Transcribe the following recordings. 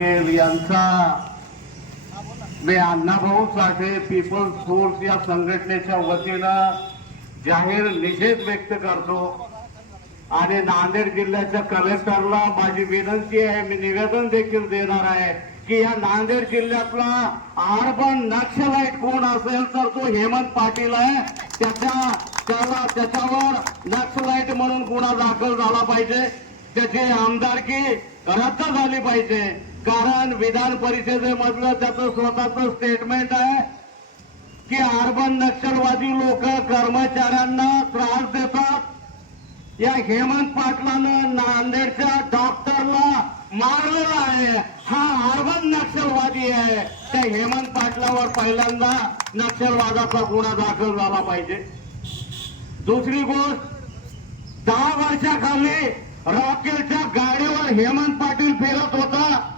यांचा मी Annabhau Sathe people's force या संघटनेच्या वतीनं जाहीर निषेध व्यक्त करतो. आणि नांदेड जिल्ह्याच्या कलेक्टरला माझी विनंती आहे मी निवेदन देखील देणार आहे की या नांदेड जिल्ह्यातला अर्बन नक्षलाईट कोण असेल तर तो हेमंत पाटील आहे. त्याच्या त्याला त्याच्यावर नक्षलाईट म्हणून गुन्हा दाखल झाला पाहिजे. त्याची आमदारकी रद्द झाली पाहिजे. कारण विधान परिषदेमधलं त्याचं स्वतःच स्टेटमेंट आहे की अर्बन नक्षलवादी लोक कर्मचाऱ्यांना त्रास देतात. या हेमंत पाटलानं नांदेडच्या डॉक्टरला मारलेला आहे. हा अर्बन नक्षलवादी आहे. त्या हेमंत पाटलावर पहिल्यांदा नक्षलवादाचा गुन्हा दाखल झाला पाहिजे. दुसरी गोष्ट दहा वर्षाखाली रॉकेलच्या गाडीवर हेमंत पाटील फिरत होता.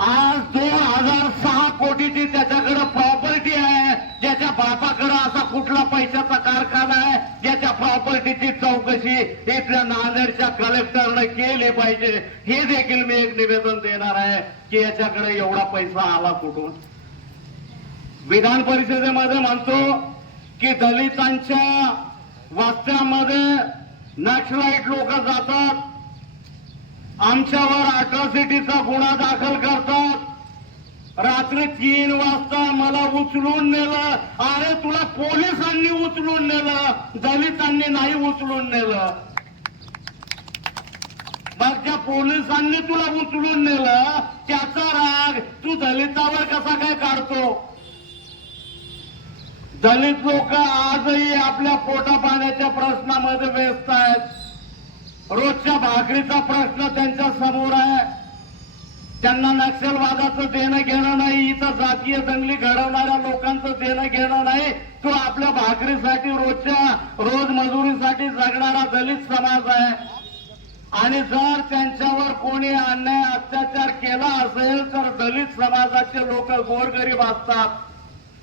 आज दोन हजार सहा कोटीची त्याच्याकडे प्रॉपर्टी आहे. ज्याच्या बापाकडे असा कुठला पैशाचा कारखाना आहे ज्याच्या प्रॉपर्टीची चौकशी इथल्या नांदेडच्या कलेक्टरने केली पाहिजे. हे देखील मी एक निवेदन देणार आहे की याच्याकडे एवढा पैसा आला कुठून? विधान परिषदेमध्ये म्हणतो की दलितांच्या वास्त्यामध्ये नक्षलाईट लोक जातात. आमच्यावर अट्रॉसिटीचा गुन्हा दाखल कर रात्री तीन वाजता मला उचलून नेलं. अरे तुला पोलिसांनी उचलून नेलं. दलितांनी नाही उचलून नेलं. मग ज्या पोलिसांनी तुला उचलून नेलं त्याचा राग तू दलितावर कसा काय काढतो? दलित लोक आजही आपल्या पोटा पाण्याच्या प्रश्नामध्ये व्यस्त आहेत. रोजच्या भाकरीचा प्रश्न त्यांच्यासमोर आहे. त्यांना नक्षलवादाचं देणं घेणं नाही इथं जातीय दंगली घडवणाऱ्या लोकांचं देणं घेणं नाही. तो आपल्या भाकरीसाठी रोजच्या रोज मजुरीसाठी जगणारा दलित समाज आहे. आणि जर त्यांच्यावर कोणी अन्याय अत्याचार केला असेल तर दलित समाजाचे लोक गोरगरीब असतात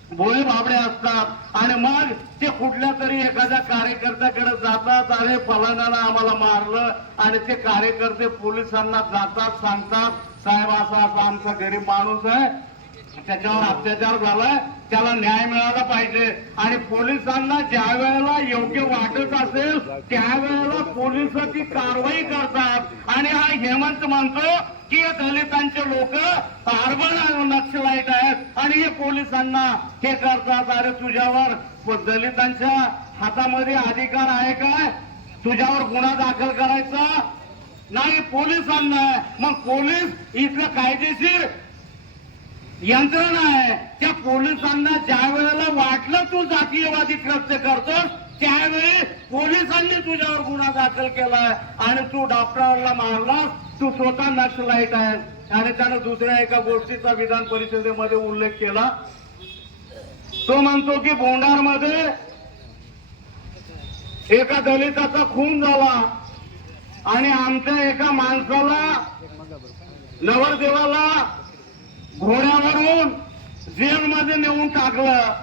भोळे भाबडे असतात. आणि मग ते कुठल्या तरी एखाद्या कार्यकर्त्याकडे जातात अरे फलानानं आम्हाला मारलं. आणि ते कार्यकर्ते पोलिसांना जातात सांगतात साहेब असा असा आमचा गरीब माणूस आहे. त्याच्यावर अत्याचार झालाय. त्याला न्याय मिळाला पाहिजे. आणि पोलिसांना ज्या वेळेला योग्य वाटत असेल त्यावेळेला पोलीस ती कारवाई करतात. आणि हा हेमंत म्हणतो की हे दलितांचे लोक अर्बन नक्षलाईट आहेत. आणि हे पोलिसांना हे करतात. अरे तुझ्यावर दलितांच्या हातामध्ये अधिकार आहे काय? तुझ्यावर गुन्हा दाखल करायचा? नाही पोलिसांना मग पोलीस इथलं कायदेशीर यंत्रणा आहे त्या पोलिसांना ज्या वेळेला वाटलं तू जातीयवादी कृत्य करतोस त्यावेळी पोलिसांनी तुझ्यावर गुन्हा दाखल केलाय आणि तू डॉक्टरला मारलास तू स्वतः नक्षलाईट आहेस. आणि त्यानं दुसऱ्या एका गोष्टीचा विधान परिषदेमध्ये उल्लेख केला. तो म्हणतो की बोंडारमध्ये एका दलिताचा खून झाला. आणि आमच्या एका माणसाला नवरदेवाला घोड्यावरून जेलमध्ये नेऊन टाकलं.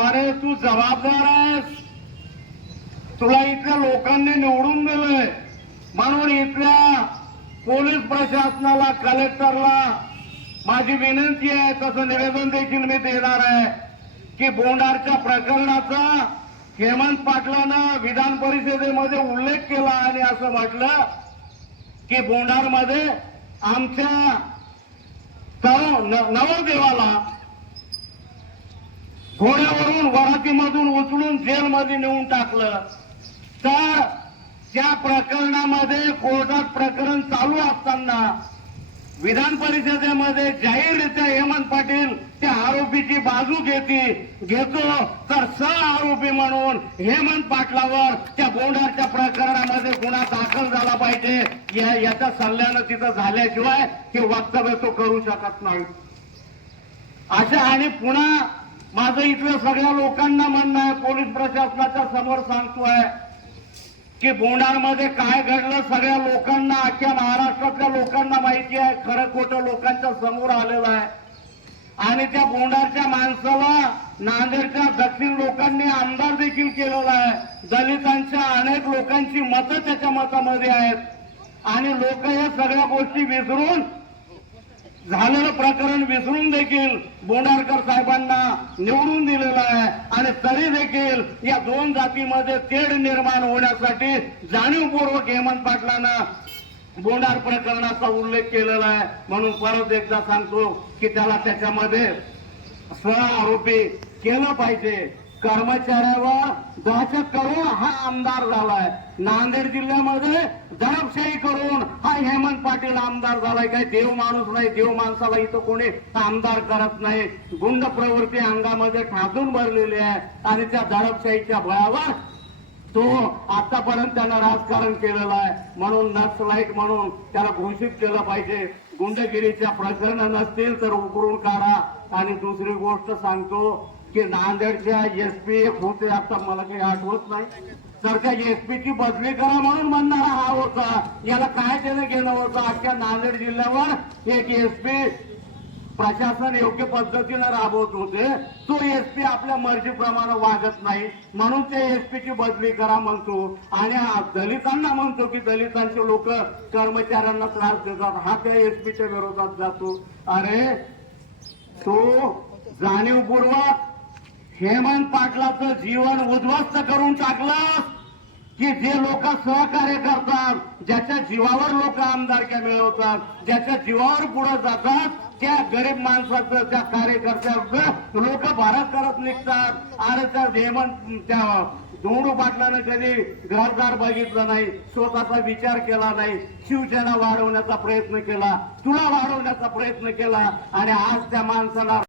अरे तू जबाबदार आहेस. तुला इथल्या लोकांनी निवडून दिलंय. म्हणून इथल्या पोलीस प्रशासनाला कलेक्टरला माझी विनंती आहे तसं निवेदन देखील मी देणार आहे की बोंडारच्या प्रकरणाचा हेमंत पाटलानं विधान परिषदेमध्ये उल्लेख केला आणि असं म्हटलं की बोंडारमध्ये आमच्या नवरदेवाला घोड्यावरून वरातीमधून उचलून जेलमध्ये नेऊन टाकलं. तर त्या प्रकरणामध्ये कोर्टात प्रकरण चालू असताना विधान परिषदेमध्ये जाहीररित्या हेमंत आरोपीची बाजू घेते घेतो. तर स आरोपी म्हणून हेमंत पाटलावर त्या बोंडारच्या प्रकरणामध्ये गुन्हा दाखल झाला पाहिजे. या याच्या सल्ल्यानं तिथं झाल्याशिवाय ते वक्तव्य तो करू शकत नाही. अशा आणि पुन्हा माझं इथल्या सगळ्या लोकांना म्हणणं आहे पोलीस प्रशासनाच्या समोर सांगतोय की बोंडारमध्ये काय घडलं सगळ्या लोकांना अख्ख्या महाराष्ट्रातल्या लोकांना माहिती आहे. खरं खोटं लोकांच्या समोर आलेलं आहे. आणि त्या बोंडारच्या माणसाला नांदेडच्या दक्षिण लोकांनी आमदार देखील केलेला आहे. दलितांच्या अनेक लोकांची मतं त्याच्या मतामध्ये आहेत. आणि लोक या सगळ्या गोष्टी विसरून झालेलं प्रकरण विसरून देखील बोंडारकर साहेबांना निवडून दिलेलं आहे. आणि तरी देखील या दोन जातीमध्ये तेढ निर्माण होण्यासाठी जाणीवपूर्वक हेमंत पाटलांना बोंडार प्रकरणाचा उल्लेख केलेला आहे. म्हणून परत एकदा सांगतो की त्याला त्याच्यामध्ये सह आरोपी केलं पाहिजे. कर्मचाऱ्यावर दहशत करून हा आमदार झालाय. नांदेड जिल्ह्यामध्ये दडपशाही करून हा हेमंत पाटील आमदार झालाय. काय देव माणूस नाही देव माणसाला इथं कोणी आमदार करत नाही. गुंड प्रवृत्ती अंगामध्ये ठाकून भरलेली आहे. आणि त्या दडपशाहीच्या भयावर तो आतापर्यंत त्यानं राजकारण केलेलं आहे. म्हणून नक्सलाईट म्हणून त्याला घोषित केलं पाहिजे. गुंडगिरीच्या प्रकरण नसतील तर उकरून काढा. आणि दुसरी गोष्ट सांगतो की नांदेडच्या एसपी एक होते आता मला काही आठवत नाही. तर त्या एसपी ची बदली करा म्हणून म्हणणारा हा होता. याला काय त्यानं घेणं होतं? आजच्या नांदेड जिल्ह्यावर एक एस पी प्रशासन योग्य पद्धतीनं राबवत होते. तो एसपी आपल्या मर्जीप्रमाणे वागत नाही. म्हणून त्या एसपीची बदली करा म्हणतो. आणि हा दलितांना म्हणतो की दलितांचे लोक कर्मचाऱ्यांना त्रास देतात. हा त्या एसपीच्या विरोधात जातो. अरे तो जाणीवपूर्वक हेमंत पाटलाचं जीवन उद्ध्वस्त करून टाकलं. की जे लोक सहकार्य करतात ज्याच्या जीवावर लोक आमदारक्या मिळवतात ज्याच्या जीवावर पुढे जातात त्या गरीब माणसाचं त्या कार्यकर्त्याचं लोक भारत करत निघतात. आणि त्या हेमंत त्या दोंडू पाटलानं कधी घरदार बघितलं नाही स्वतःचा विचार केला नाही शिवसेना वाढवण्याचा प्रयत्न केला तुला वाढवण्याचा प्रयत्न केला आणि आज त्या माणसाला